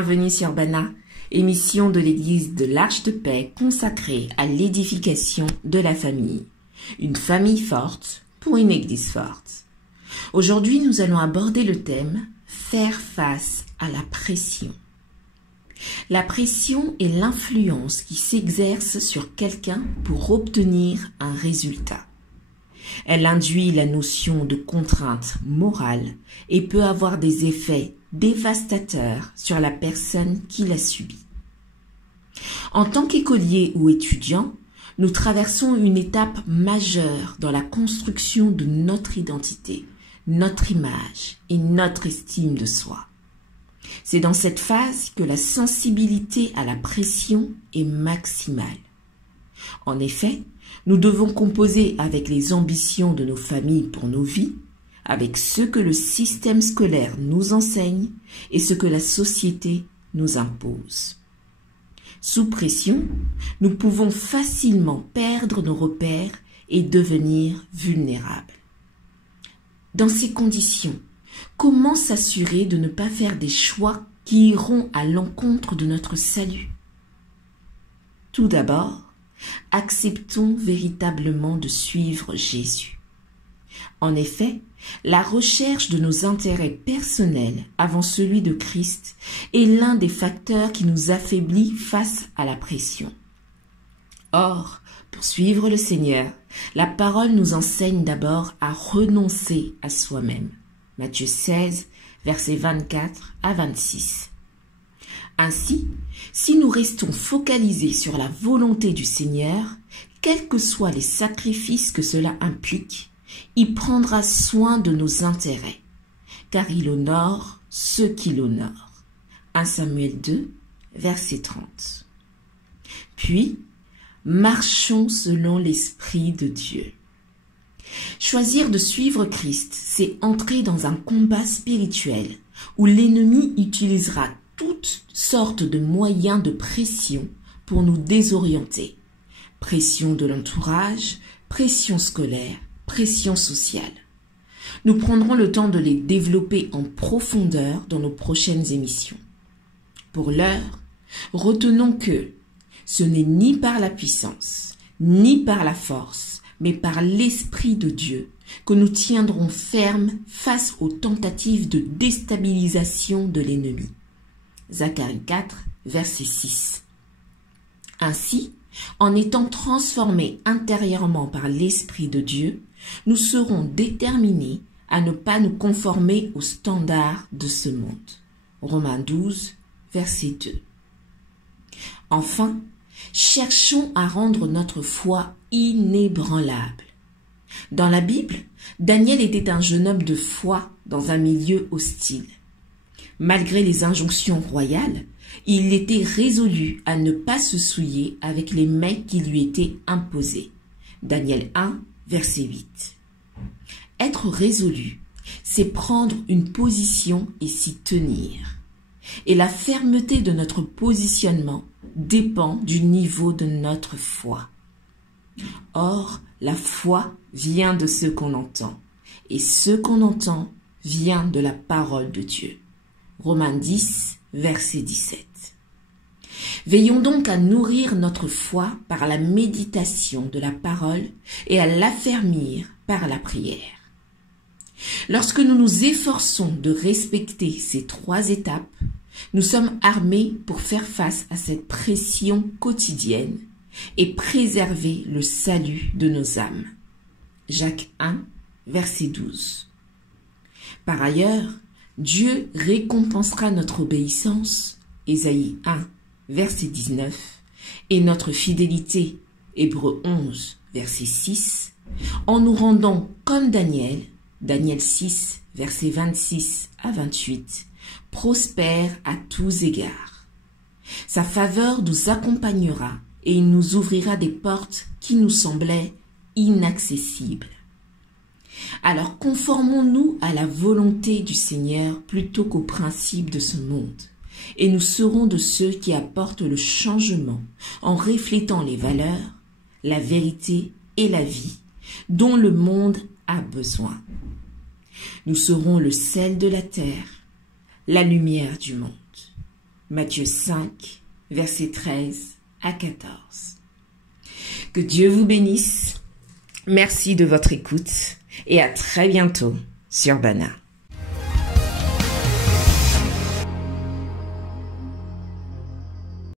Bienvenue sur Bana, émission de l'église de l'Arche de Paix consacrée à l'édification de la famille. Une famille forte pour une église forte. Aujourd'hui, nous allons aborder le thème « Faire face à la pression ». La pression est l'influence qui s'exerce sur quelqu'un pour obtenir un résultat. Elle induit la notion de contrainte morale et peut avoir des effets dévastateurs sur la personne qui la subit. En tant qu'écolier ou étudiant, nous traversons une étape majeure dans la construction de notre identité, notre image et notre estime de soi. C'est dans cette phase que la sensibilité à la pression est maximale. En effet, nous devons composer avec les ambitions de nos familles pour nos vies, avec ce que le système scolaire nous enseigne et ce que la société nous impose. Sous pression, nous pouvons facilement perdre nos repères et devenir vulnérables. Dans ces conditions, comment s'assurer de ne pas faire des choix qui iront à l'encontre de notre salut? Tout d'abord, acceptons véritablement de suivre Jésus. En effet, la recherche de nos intérêts personnels avant celui de Christ est l'un des facteurs qui nous affaiblit face à la pression. Or, pour suivre le Seigneur, la parole nous enseigne d'abord à renoncer à soi-même. Matthieu 16, versets 24 à 26. Ainsi, si nous restons focalisés sur la volonté du Seigneur, quels que soient les sacrifices que cela implique, il prendra soin de nos intérêts, car il honore ceux qui l'honorent. 1 Samuel 2, verset 30. Puis, marchons selon l'Esprit de Dieu. Choisir de suivre Christ, c'est entrer dans un combat spirituel où l'ennemi utilisera toutes sortes de moyens de pression pour nous désorienter. Pression de l'entourage, pression scolaire, pression sociale. Nous prendrons le temps de les développer en profondeur dans nos prochaines émissions. Pour l'heure, retenons que ce n'est ni par la puissance, ni par la force, mais par l'Esprit de Dieu que nous tiendrons fermes face aux tentatives de déstabilisation de l'ennemi. Zacharie 4, verset 6. Ainsi, en étant transformés intérieurement par l'Esprit de Dieu, nous serons déterminés à ne pas nous conformer aux standards de ce monde. Romains 12, verset 2. Enfin, cherchons à rendre notre foi inébranlable. Dans la Bible, Daniel était un jeune homme de foi dans un milieu hostile. Malgré les injonctions royales, il était résolu à ne pas se souiller avec les mets qui lui étaient imposés. Daniel 1, verset 8. Être résolu, c'est prendre une position et s'y tenir. Et la fermeté de notre positionnement dépend du niveau de notre foi. Or, la foi vient de ce qu'on entend, et ce qu'on entend vient de la parole de Dieu. Romains 10, verset 17. Veillons donc à nourrir notre foi par la méditation de la parole et à l'affermir par la prière. Lorsque nous nous efforçons de respecter ces trois étapes, nous sommes armés pour faire face à cette pression quotidienne et préserver le salut de nos âmes. Jacques 1, verset 12. Par ailleurs, Dieu récompensera notre obéissance, Ésaïe 1, verset 19, et notre fidélité, Hébreux 11, verset 6, en nous rendant comme Daniel, Daniel 6, verset 26 à 28, prospères à tous égards. Sa faveur nous accompagnera et il nous ouvrira des portes qui nous semblaient inaccessibles. Alors conformons-nous à la volonté du Seigneur plutôt qu'aux principes de ce monde, et nous serons de ceux qui apportent le changement en reflétant les valeurs, la vérité et la vie dont le monde a besoin. Nous serons le sel de la terre, la lumière du monde. Matthieu 5, versets 13 à 14. Que Dieu vous bénisse. Merci de votre écoute et à très bientôt sur Bana.